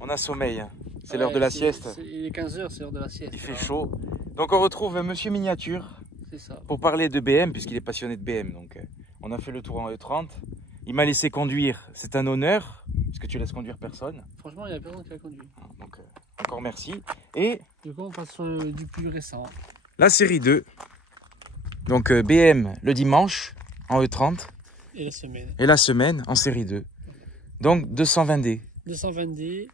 On a sommeil. Hein. C'est l'heure de la sieste. Il est 15 h, c'est l'heure de la sieste. Il fait chaud. Donc on retrouve Monsieur Miniature. C'est ça. Pour parler de BM, puisqu'il est passionné de BM. Donc on a fait le tour en E30. Il m'a laissé conduire. C'est un honneur, puisque tu laisses conduire personne. Franchement, il n'y a personne qui l'a conduit. Donc encore merci. Et du coup, on passe sur du plus récent. La série 2. Donc BM le dimanche en E30. Et la semaine. Et la semaine en série 2. Donc 220D. 220D,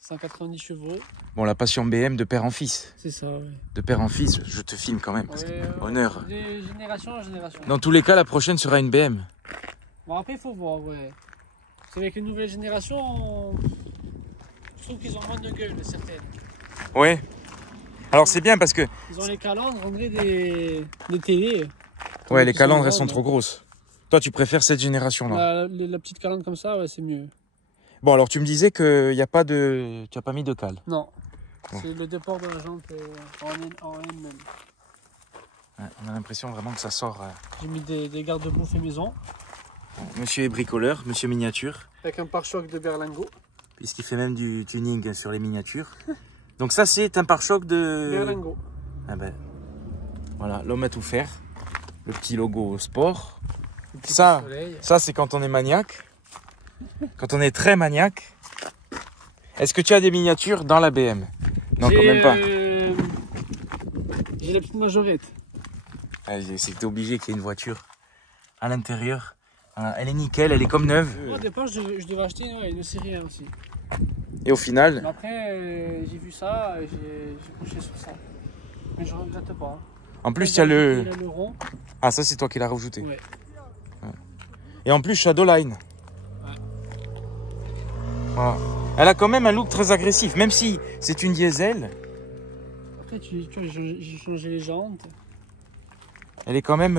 190 chevaux. Bon, la passion BM de père en fils. C'est ça, ouais. De père en fils, je te filme quand même. Parce que, honneur. De génération en génération. Dans tous les cas, la prochaine sera une BM. Bon, après, il faut voir, ouais. C'est avec les nouvelles générations, je trouve qu'ils ont moins de gueule, certaines. Ouais. Alors c'est bien parce que... Ils ont les calandres, on dirait des télés. Ouais, les calandres, elles sont trop grosses. Toi, tu préfères cette génération-là? La petite calandre comme ça, ouais, c'est mieux. Bon, alors tu me disais qu'il n'y a pas de... Tu n'as pas mis de cale. Non. Bon. C'est le déport de la jante en elle-même. Ouais, on a l'impression vraiment que ça sort... J'ai mis des garde-boue fait maison. Monsieur est bricoleur, monsieur miniature. Avec un pare-choc de Berlingo. Puisqu'il fait même du tuning sur les miniatures. Donc ça, c'est un pare-choc de... Berlingo. Ah ben, voilà, l'homme à tout faire. Le petit logo sport. Ça c'est quand on est maniaque. Quand on est très maniaque. Est-ce que tu as des miniatures dans la BM? Non, quand même pas. J'ai la petite majorette. C'est que t'es obligé qu'il y ait une voiture à l'intérieur. Voilà, elle est nickel, elle est comme neuve. Au départ, je devais acheter une série 1 aussi. Et au final... Mais après, j'ai vu ça et j'ai couché sur ça. Mais je regrette pas. En plus, il y a le... rond. Ah, ça, c'est toi qui l'as rajouté. Ouais. Ouais. Et en plus, Shadowline. Ouais. Voilà. Elle a quand même un look très agressif, même si c'est une diesel. Après, tu vois, j'ai changé les jantes. Elle est quand même...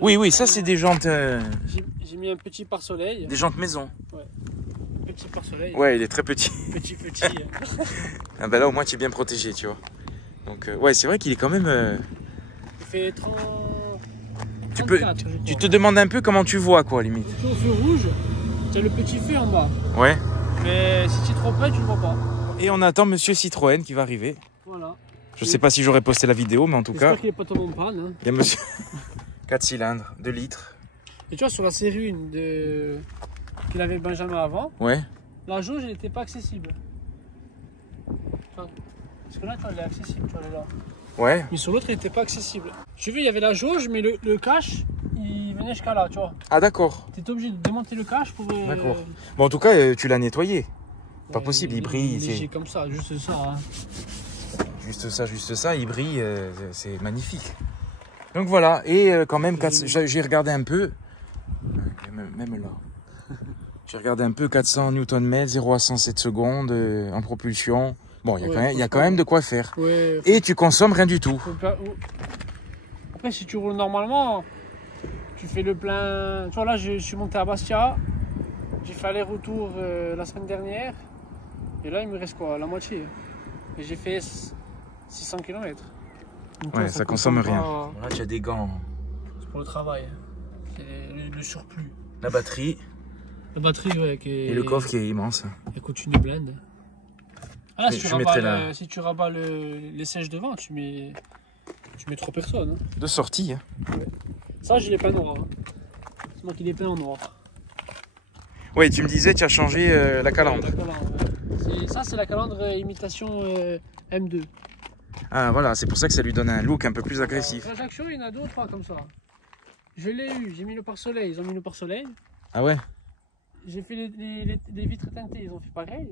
Oui, ça, c'est des jantes... J'ai mis un petit pare-soleil. Des jantes maison. Ouais. Petit pare-soleil. Ouais, il est très petit. Petit. Ah ben là, au moins, tu es bien protégé, tu vois. Donc, ouais, c'est vrai qu'il est quand même... Il fait 30... Tu te demandes un peu comment tu vois, quoi, limite. Au feu rouge, tu as le petit feu en bas. Ouais. Mais si tu es trop près, tu le vois pas. Et on attend Monsieur Citroën qui va arriver. Voilà. Je sais pas si j'aurais posté la vidéo, mais en tout cas... J'espère qu'il n'est pas tombé en panne. Hein. Il y a Monsieur... 4 cylindres, 2 litres. Et tu vois, sur la série 1 qu'il avait Benjamin avant, ouais. La jauge, elle n'était pas accessible. Parce que là, tu vois, elle est accessible, tu vois, elle est là. Ouais. Mais sur l'autre, elle n'était pas accessible. J'ai vu, il y avait la jauge, mais le cache, il venait jusqu'à là, tu vois. Ah, d'accord. Tu étais obligé de démonter le cache pour... D'accord. Bon, en tout cas, tu l'as nettoyé. Pas possible, il brille. Léger comme ça, juste ça. Hein. Juste ça, il brille, c'est magnifique. Donc voilà, et quand même, j'ai regardé un peu, même là, j'ai regardé un peu 400 Nm, 0 à 107 secondes en propulsion. Bon, il y a quand même de quoi faire. Ouais, et tu consommes rien du tout. Après, si tu roules normalement, tu fais le plein. Tu vois, là, je suis monté à Bastia, j'ai fait aller-retour la semaine dernière, et là, il me reste quoi, la moitié. Et j'ai fait 600 km. Donc, ouais, ça consomme rien. Pas... Là, tu as des gants. C'est pour le travail. C'est le surplus. La batterie. La batterie, ouais. Et le coffre qui est immense. Elle coûte une blinde. Ah, si tu rabats les sièges devant, tu mets 3 personnes. Hein. De sortie. Hein. Ouais. Ça, je l'ai peint noir. Hein. C'est moi qui l'ai peint en noir. Oui, tu me disais, tu as changé la calandre. Ouais, la calandre, ouais. Ça, c'est la calandre imitation M2. Ah, voilà, c'est pour ça que ça lui donne un look un peu plus agressif. À Ajaccio, il y en a d'autres pas comme ça. Je l'ai eu, j'ai mis le pare-soleil. Ils ont mis le pare-soleil. Ah ouais? J'ai fait les vitres teintées, ils ont fait pareil.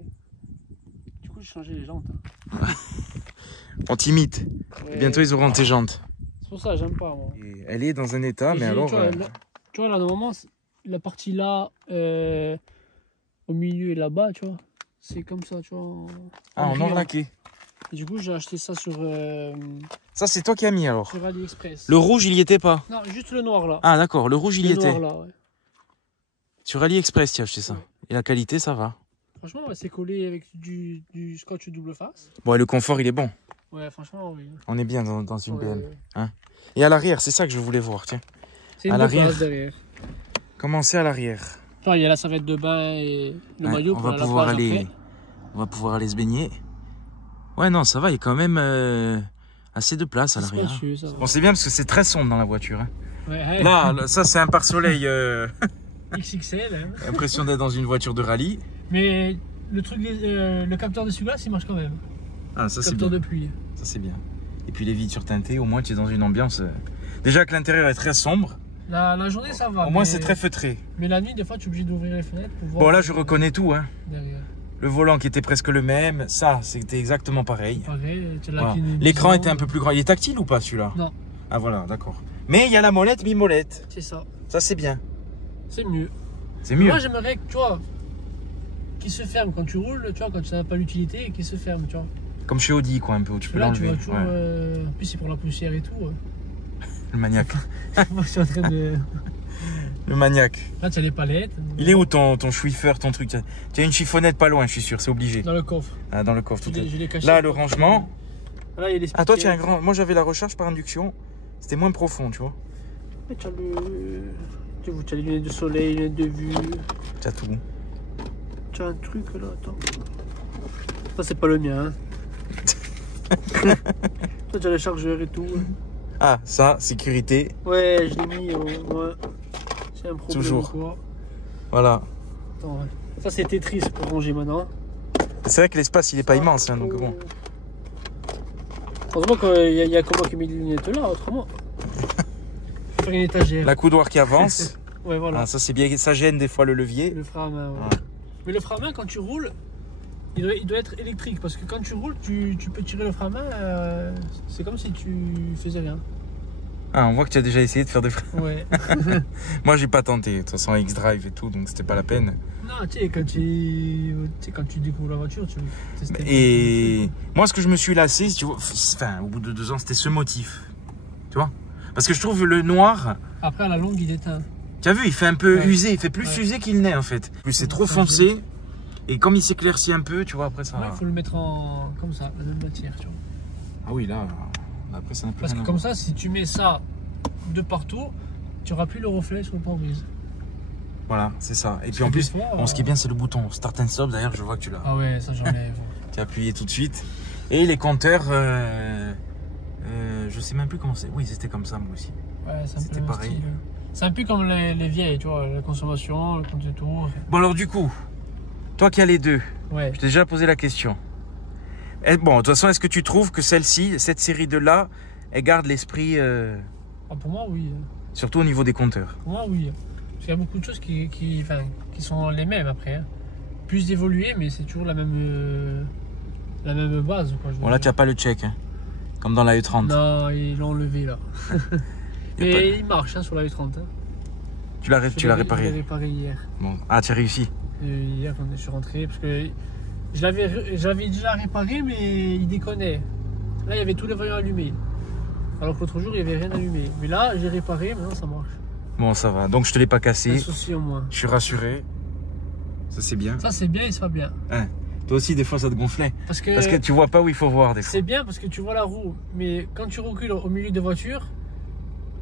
Du coup, j'ai changé les jantes. On t'imite. Ouais. Bientôt, ils auront tes jantes. C'est pour ça, j'aime pas, moi. Et elle est dans un état, mais alors... Tu vois, là, normalement, la partie là, au milieu et là-bas, tu vois, c'est comme ça, tu vois. En laqué. Et du coup, j'ai acheté ça sur... Ça, c'est toi qui as mis, alors? Sur AliExpress. Le rouge, il y était pas? Non, juste le noir, là. Ah, d'accord, le rouge, il y était. Le noir, là, ouais. Sur AliExpress, tu as acheté ça. Ouais. Et la qualité, ça va? Franchement, ouais, c'est collé avec du scotch double face. Bon, et le confort, il est bon. Ouais, franchement, oui. On est bien dans une BM. Hein, et à l'arrière, c'est ça que je voulais voir, tiens. C'est une place derrière. Comment c'est à l'arrière? Il y a la serviette de bain et le maillot on pour va pouvoir aller On va pouvoir aller se baigner. Ouais, non, ça va, il y a quand même assez de place à l'arrière. Bon, c'est bien parce que c'est très sombre dans la voiture. Hein. Ouais. Là, ça, c'est un pare-soleil. XXL. Hein. Impression d'être dans une voiture de rallye. Mais le truc, le capteur de suglace, il marche quand même. Ah, ça, c'est bien. Capteur de pluie. Ça, c'est bien. Et puis les vitres surteintées, au moins, tu es dans une ambiance. Déjà que l'intérieur est très sombre. La journée, ça va. Au moins, c'est très feutré. Mais la nuit, des fois, tu es obligé d'ouvrir les fenêtres pour voir. Bon, là, je reconnais tout. Hein. Derrière. Le volant qui était presque le même, ça, c'était exactement pareil. Pareil, Voilà. L'écran était un peu plus grand. Il est tactile ou pas, celui-là? Non. Ah, voilà, d'accord. Mais il y a la molette, mi-molette. C'est ça. Ça, c'est bien. C'est mieux. C'est mieux. Moi, j'aimerais que, tu vois, qu'il se ferme quand tu roules, tu vois, quand tu n'as pas l'utilité, et qu'il se ferme, tu vois. Comme chez Audi, quoi, un peu, où tu peux Là, l'enlever. tu vois toujours, en plus, c'est pour la poussière et tout. Le maniaque. Moi, je suis en train de... Le maniaque. Là, tu as les palettes. Il est où ton Swiffer, ton truc? Tu as une chiffonnette pas loin, je suis sûr, c'est obligé. Dans le coffre. Ah, dans le coffre, tout est. Je l'ai caché. Là, le rangement. Là, il y a les Ah, toi, tu as un grand. Moi, j'avais la recharge par induction. C'était moins profond, tu vois. Tu as les lunettes de soleil, les lunettes de vue. Tu as tout. Tu as un truc là, attends. Ça, c'est pas le mien. Hein. Toi, tu as le chargeur et tout. Ah, ça, sécurité. Ouais, je l'ai mis. Ouais. J'ai un problème. Toujours. Quoi. Voilà. Attends, ouais. Ça, c'est Tetris pour ranger maintenant. C'est vrai que l'espace, il est pas immense, hein, donc bon. Heureusement qu'il y a comment qui met les lunettes là, autrement. Faire une étagère. La coudoir qui avance. Ouais, voilà. Ah, ça, c'est bien. Ça gêne des fois le levier. Le frein à main, ouais. Ouais. Mais le frein à main, quand tu roules, il doit être électrique. Parce que quand tu roules, tu peux tirer le frein à main. C'est comme si tu faisais rien. Ah, on voit que tu as déjà essayé de faire des freins. Ouais. Moi, j'ai pas tenté. De toute façon, X-Drive et tout, donc c'était pas la peine. Non, tu sais, quand tu découvres la voiture, tu veux tester. Et moi, ce que je me suis lassé, tu vois, enfin, au bout de 2 ans, c'était ce motif. Tu vois? Parce que je trouve le noir. Après, à la longue, il éteint. Tu as vu, il fait un peu Ouais. usé. Il fait plus Ouais. usé qu'il n'est, en fait. Plus c'est trop foncé. Et comme il s'éclaircit un peu, tu vois, après ça. Ouais, il faut le mettre en comme ça, la même matière, tu vois. Ah oui, là, après ça n'a plus Parce rien que à comme voir. ça, si tu mets ça de partout, tu n'auras plus le reflet sur le pare-brise. Voilà, c'est ça. Et puis que en des plus, fois, bon, ce qui est bien, c'est le bouton Start and Stop. D'ailleurs, je vois que tu l'as. Ah ouais, ça j'enlève. Tu as appuyé tout de suite. Et les compteurs, je sais même plus comment c'est. Oui, c'était comme ça, moi aussi. Ouais, c'est un C'était peu le même pareil. style. C'est un peu comme les vieilles, tu vois, la consommation, le compte de tour. Bon, alors du coup, toi qui as les deux, Ouais. je t'ai déjà posé la question. Et bon, de toute façon, est-ce que tu trouves que celle-ci, cette série de là, elle garde l'esprit, Ah, pour moi, oui. surtout au niveau des compteurs? Pour moi, oui. Parce qu'il y a beaucoup de choses qui sont les mêmes après. Hein. Plus évoluées, mais c'est toujours la même base. Quoi, je veux Bon, là, dire. tu n'as pas le check, hein, comme dans la E30. Non, ils l'ont enlevé là. Y a Mais pas- il marche hein, sur la E30. Hein. Tu l'as Je l'ai réparé. réparé hier. Bon. Ah, tu as réussi. Hier, quand je suis rentré, parce que je l'avais déjà réparé, mais il déconnait. Là, il y avait tous les voyants allumés. Alors que l'autre jour, il n'y avait rien allumé. Mais là, j'ai réparé, maintenant ça marche. Bon, ça va. Donc, je te l'ai pas Un cassé. souci au moins. Je suis rassuré. Ça, c'est bien. Ça, c'est bien et ça va bien. Hein. Toi aussi, des fois, ça te gonflait. Parce que, Parce que tu vois pas où il faut voir, des fois. c'est bien parce que tu vois la roue, mais quand tu recules au milieu de voiture,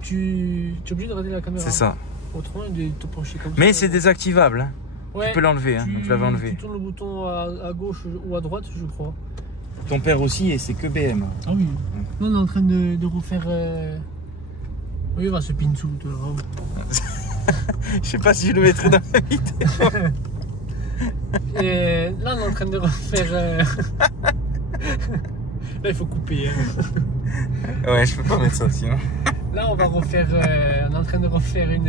tu es obligé de regarder la caméra. C'est ça. Autrement, de te pencher comme ça. Mais c'est désactivable. Hein. Ouais, Tu peux l'enlever. Hein. Donc, je l'avais enlevé. Tu tournes le bouton à gauche ou à droite, je crois. Ton père aussi, et c'est que BM. Ah oui. Là, on est en train de refaire. Oui, on va se pincer tout là. Je sais pas si je le mettrai dans la vidéo. Et là, on est en train de refaire. Là, il faut couper. Hein. Ouais, je peux pas mettre ça sinon. Là, on va refaire. On est en train de refaire une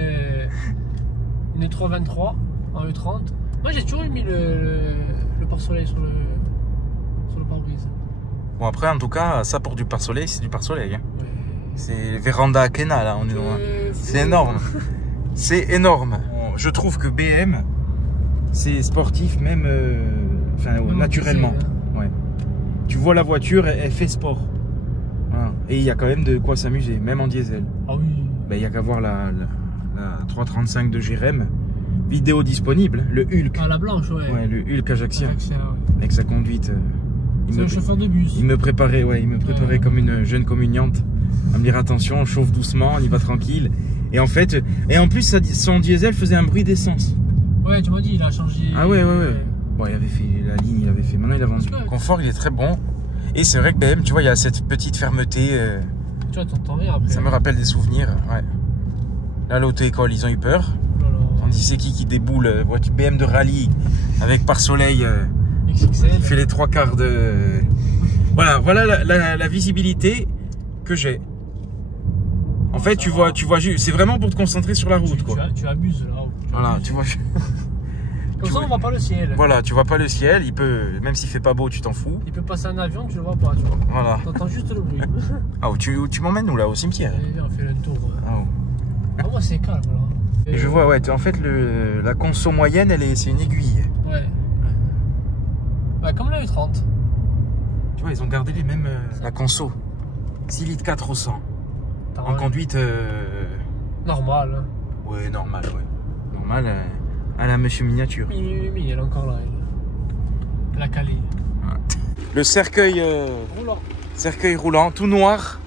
323 en E30. Moi, j'ai toujours mis le pare-soleil sur le pare-brise. Bon, après, en tout cas, ça pour du pare-soleil, c'est du pare-soleil. Hein. Ouais. C'est Véranda Akena, là. On est loin. C'est énorme. C'est énorme. Je trouve que BM, c'est sportif, même, Même naturellement. diesel, Ouais. Tu vois la voiture, elle fait sport. Voilà. Et il y a quand même de quoi s'amuser, même en diesel. Ah oui. Ben, il y a qu'à voir la 335 de Jérém. Vidéo disponible, le Hulk. Ah, la blanche, ouais. Ouais, le Hulk ajaxien. Ajaxien, ouais. Avec sa conduite. C'est le chauffeur de bus. Il me préparait, comme une jeune communiante à me dire attention, on chauffe doucement, on y va tranquille. Et en fait, en plus, son diesel faisait un bruit d'essence. Ouais, tu m'as dit, il a changé. Ah ouais. Bon, il avait fait la ligne, il avait fait. Maintenant, il a vendu. Le confort, il est très bon. Et c'est vrai que même, tu vois, il y a cette petite fermeté. Tu vois, t'entends rien après. Ça me rappelle des souvenirs. Ouais. Là, l'auto-école, ils ont eu peur. On dit c'est qui déboule, voiture BM de rallye avec pare-soleil XXL. qui fait les 3/4 de. Voilà la visibilité que j'ai. En fait, tu vois, c'est vraiment pour te concentrer sur la route, quoi. Tu abuses là. Voilà, tu vois. Comme ça, on voit pas le ciel. Voilà, tu vois pas le ciel, il peut, même s'il fait pas beau, tu t'en fous. Il peut passer un avion, tu le vois pas, tu vois. Voilà. T'entends juste le bruit. Ah, tu m'emmènes où là, au cimetière? Allez, viens, on fait le tour. Ah, oh. Ah, moi, c'est calme là. Et je vois, ouais, en fait, la conso moyenne, c'est une aiguille. Ouais. Ouais, comme la U30. Tu vois, ils ont gardé les mêmes, la conso. 6 litres 4 au 100. En conduite. Normal. Ouais, normal, ouais. Normal, à la monsieur miniature. Mais elle est encore là, elle. Elle a calé. Ouais. Le cercueil. Roulant. Cercueil roulant, tout noir.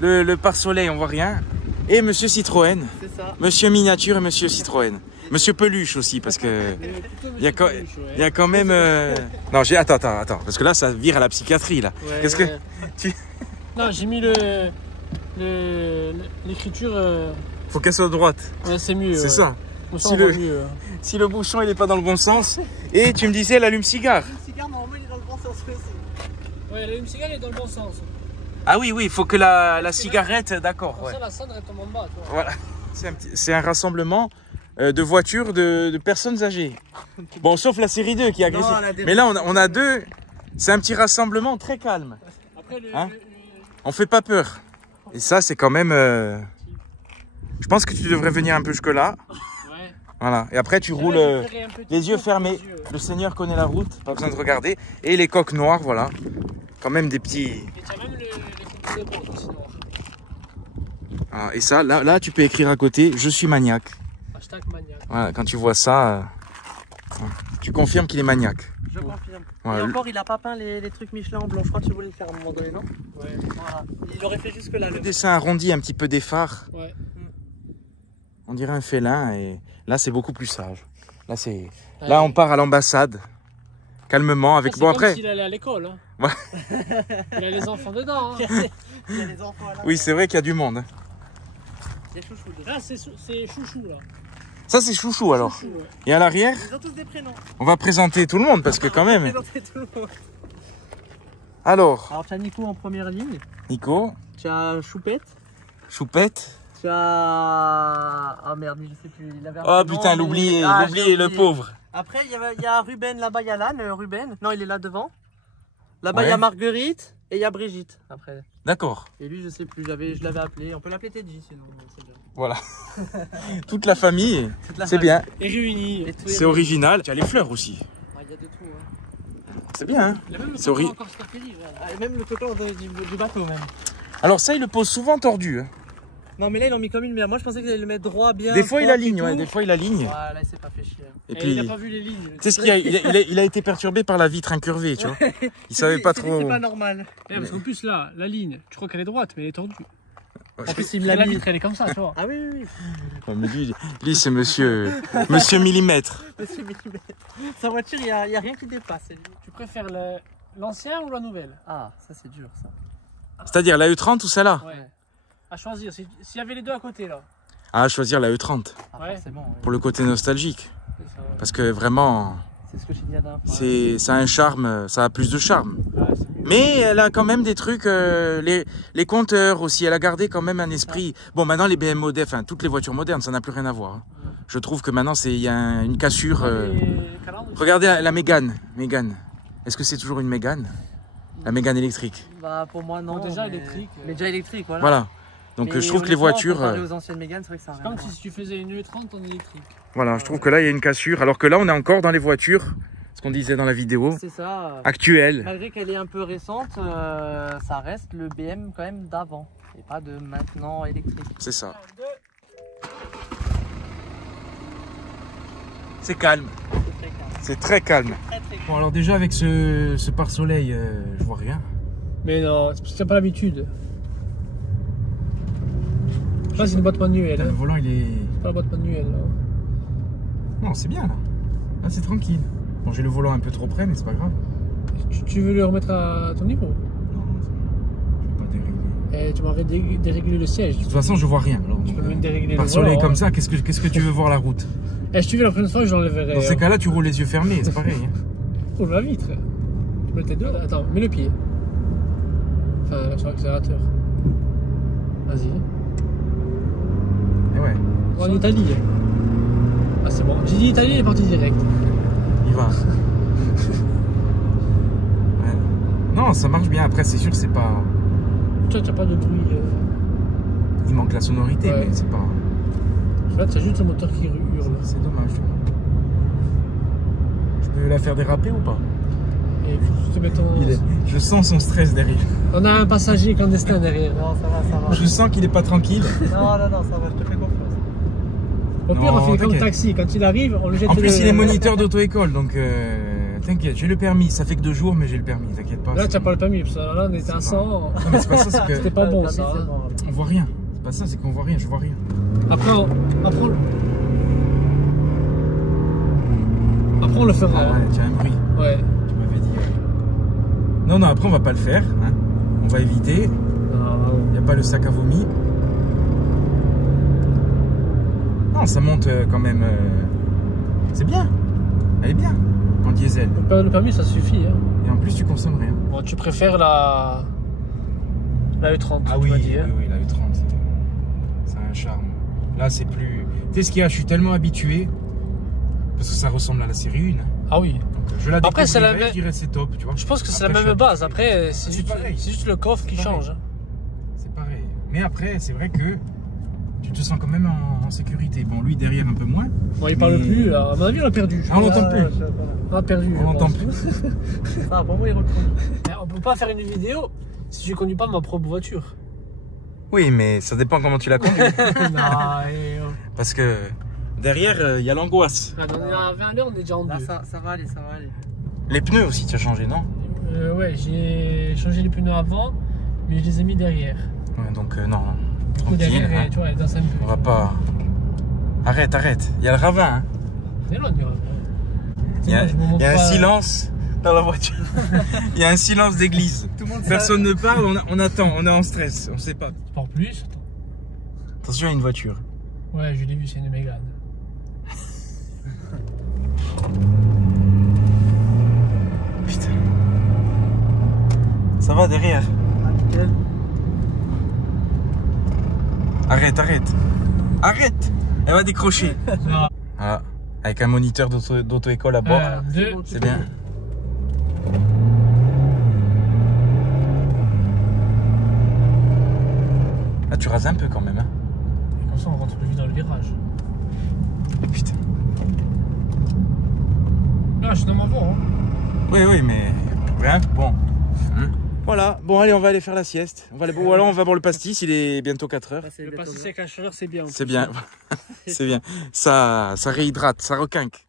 Le pare-soleil, on voit rien. Et monsieur Citroën. C'est ça. Monsieur miniature et monsieur Citroën. Monsieur Peluche aussi, parce que. Il y a quand même. Non, attends, parce que là, ça vire à la psychiatrie, là. Ouais, Qu'est-ce que. Non, j'ai mis l'écriture. Faut qu'elle soit droite. Ouais, c'est mieux. C'est ça. Si le bouchon, il est pas dans le bon sens. Et tu me disais, elle allume cigare. Le cigare, normalement, il est dans le bon sens aussi. Ouais, l'allume-cigare, il est dans le bon sens. Ah oui, il faut que la cigarette, d'accord. Comme ça, la cendre, elle tombe en bas, tu vois. Voilà. C'est un rassemblement de voitures de personnes âgées. Bon, sauf la série 2 qui est agressive. Mais là, on a deux. C'est un petit rassemblement très calme. Après, on fait pas peur. Et ça, c'est quand même. Je pense que tu devrais venir un peu jusque-là. Ouais. Voilà. Et après, tu roules les yeux fermés. Le Seigneur connaît la route, pas besoin de regarder. Et les coques noires, voilà. Quand même des petits. Et tu as même les coques de porte aussi noires. Ah, et ça, là, tu peux écrire à côté, je suis maniaque. Hashtag maniaque. Voilà, quand tu vois ça, tu confirmes qu'il est maniaque. Je confirme. Voilà. Et encore, il a pas peint les trucs Michelin en blanc. Je crois que tu voulais le faire à un moment donné, non? Ouais. Voilà. Il aurait fait jusque là. Le dessin arrondi un petit peu des phares. Ouais. On dirait un félin et là c'est beaucoup plus sage. Là on part à l'ambassade calmement avec Bon après. S'il allait à l'école. Hein. Ouais. Il y a les enfants dedans. Hein. Il y a les enfants là. Oui, c'est vrai qu'il y a du monde. Il y a Chouchou. Là c'est Chouchou là. Ça c'est Chouchou alors. Chouchou, ouais. Et à l'arrière, Ils ont tous des prénoms. on va présenter tout le monde parce que quand même. Présenter tout le monde. Alors, tu as Nico en première ligne. Nico, Tu as Choupette. Choupette. Tu as. Ah merde, je sais plus. Il avait un Oh prénom, putain, mais- l'oublié, Ah, l'oublié, j'ai le oublié. pauvre. Après, il y a Ruben là-bas, il y a Lan, Ruben. Non, il est là devant. Là-bas, il Ouais. y a Marguerite et il y a Brigitte après. D'accord. Et lui, je sais plus, je l'avais appelé. On peut l'appeler Teddy sinon, c'est bien. Voilà. Toute la famille, Toute la c'est famille. bien. Et réunis. Et tout C'est original. Tu as les fleurs aussi. Ah, il y a de tout. Hein. C'est bien, hein. Il y a même le C'est horrible. encore Scarpelli, ouais. Ah, et même le coton du bateau même. Alors ça, il le pose souvent tordu. Hein. Non mais là ils l'ont mis comme une merde. Moi je pensais qu'ils allaient le mettre droit bien. Des fois, il propre et aligne, tout. ouais. Des fois, il aligne. Voilà, il s'est pas fait chier. Et Et puis, il n'a pas vu les lignes. tu sais ce qu'il a, il a été perturbé par la vitre incurvée, tu vois. Il savait pas trop. C'est pas normal. Ouais, parce qu'en plus là, la ligne, tu crois qu'elle est droite, mais elle est tordue. En plus il me La l'a mis. vitre, elle est comme ça, tu vois. Ah oui, oui, Non, mais lui c'est monsieur millimètre. oui. Monsieur Millimètre. Sa voiture, il y a rien qui dépasse. c'est lui. Tu préfères l'ancien ou la nouvelle? Ah, ça c'est dur ça. C'est-à-dire la E30 ou celle-là? Ouais. À choisir. S'il y avait les deux à côté là. Ah, à choisir la E30 Ah, Ouais. forcément. Ouais. pour le côté nostalgique. C'est ça, ouais. Parce que vraiment, C'est ce que j'ai dit la dernière fois. ça a un charme, ça a plus de charme. Ouais, c'est mieux. Mais elle a quand même des trucs, les compteurs aussi, elle a gardé quand même un esprit. Bon, maintenant les BMW modernes, enfin toutes les voitures modernes, ça n'a plus rien à voir. Hein. Je trouve que maintenant il y a une cassure. Les calandres, Regardez la Mégane. Est-ce que c'est toujours une Mégane? La Mégane électrique. Bah pour moi non. Bon, déjà mais- électrique, Mais déjà électrique, voilà. Voilà. Donc Mais je trouve que les honnêtement, voitures. comparé aux anciennes Mégane, c'est vrai que ça a c'est rien à comme voir. si tu faisais une E30 en électrique. Voilà, je trouve que là il y a une cassure. Alors que là on est encore dans les voitures, ce qu'on disait dans la vidéo, C'est ça. actuelles. Malgré qu'elle est un peu récente, ça reste le BM quand même d'avant. Et pas de maintenant électrique. C'est ça. C'est calme. C'est très calme. C'est très calme. Très très calme. Bon alors déjà avec ce pare-soleil, je vois rien. Mais non, c'est parce que t'as pas l'habitude. Là, c'est une boîte manuelle. Le Hein. volant il est... C'est pas la boîte manuelle. Là. Non, c'est bien là. Là c'est tranquille. Bon, j'ai le volant un peu trop près, mais c'est pas grave. Tu veux le remettre à ton niveau? Non, je vais pas dérégler. Et tu m'avais déréglé le siège. De toute façon, je vois rien. Alors, Tu peux même dérégler le par volant. soleil comme ça, qu'est-ce que tu veux voir la route? Et si tu veux la prochaine fois, je l'enlèverai. Dans ces cas-là, tu roules les yeux fermés, c'est pareil. Hein. Ouvre la vitre. Tu mets tes deux. Attends, mets le pied. Enfin, sur l'accélérateur. Vas-y. Et ouais, On va en Italie. Ah, c'est bon. J'ai dit Italie, il est parti direct. il va. Ouais. Non, ça marche bien. Après, c'est sûr que c'est pas. Tu n'as pas de bruit. Il manque la sonorité, Ouais. mais c'est pas. Là, tu as juste le moteur qui hurle. C'est dommage. Je peux la faire déraper ou pas? Et il faut que tu te mettes en... Je sens son stress derrière. On a un passager clandestin derrière. Non, ça va, ça va. Je sens qu'il est pas tranquille. Non, non, non, ça va, je te fais confiance. Au pire, Non, on fait comme t'inquiète. taxi. Quand il arrive, on le jette. En plus, il est moniteur d'auto-école, donc t'inquiète, j'ai le permis. Ça fait que 2 jours, mais j'ai le permis, t'inquiète pas. Là, tu n'as pas le permis. Parce que là, on était à 100. Non, mais c'est pas ça, c'est C'était que pas bon, Le ça. permis, c'est bon. on voit rien. C'est pas ça, c'est qu'on voit rien, je vois rien. Après, on le fera. Ah ouais, tu as un bruit, Ouais. tu m'avais dit. Non, non, après on va pas le faire, hein. On va éviter. Il n'y a pas le sac à vomi. Non, ça monte quand même. C'est bien. Elle est bien en diesel. Le permis, ça suffit. Hein. Et en plus, tu consommes rien. Bon, tu préfères la E30, Ah tu oui, m'as oui, dit, hein. oui, la E30, c'est un charme. Là, c'est plus. Tu sais ce qu'il y a, je suis tellement habitué parce que ça ressemble à la série 1. Ah oui. Donc, je la Après, c'est la découvrirai, même- je dirais c'est top, tu vois. Je pense que c'est la Après, je même suis base. habitué. Après, c'est C'est juste, pareil. c'est juste le coffre qui C'est pareil. change. Hein. C'est pareil. Mais après, c'est vrai que tu te sens quand même en sécurité. Bon, lui derrière un peu moins. Bon, il parle Mais- plus. À mon avis, on l'a perdu. Ah, on l'entend plus. On l'a perdu. je On l'entend pense. plus. Ça, pour moi, il reconnaît. Mais on peut pas faire une vidéo si je conduis pas ma propre voiture. Oui, mais ça dépend comment tu la conduis. Non, et, Parce que derrière, il y a l'angoisse. on est à 20 l'heure, on est déjà en Là, deux. ça va aller, ça va aller. Les pneus aussi, tu as changé, non? Ouais, j'ai changé les pneus avant, mais je les ai mis derrière. Ouais, donc non. Du coup, Tranquille, derrière, hein. tu vois, dans 5 minutes. On va pas. Arrête, arrête. Il y a le ravin. Hein. C'est loin, Il y a un silence dans la voiture. Il y a un silence d'église. Personne ne parle, on attend, on est en stress, on sait pas. Pas en plus. Attends. Attention, il y a une voiture. Ouais, je l'ai vu, c'est une Mégane. Putain. Ça va derrière. Ah, nickel. Arrête, arrête. Arrête. Elle va décrocher. Ah, Voilà. Avec un moniteur d'auto-école à bord. 1, 2. C'est bien. Là, tu rases un peu quand même. Hein. Comme ça, on rentre plus vite dans le virage. Putain. Là, je suis dans ma voie. Hein. Oui, oui, mais. Ouais, bon. Voilà, bon, allez, on va aller faire la sieste. On va aller... Ou alors on va boire le pastis, il est bientôt 4 heures. Le pastis avec la chaleur, c'est bien. C'est bien. C'est bien. Ça réhydrate, ça requinque.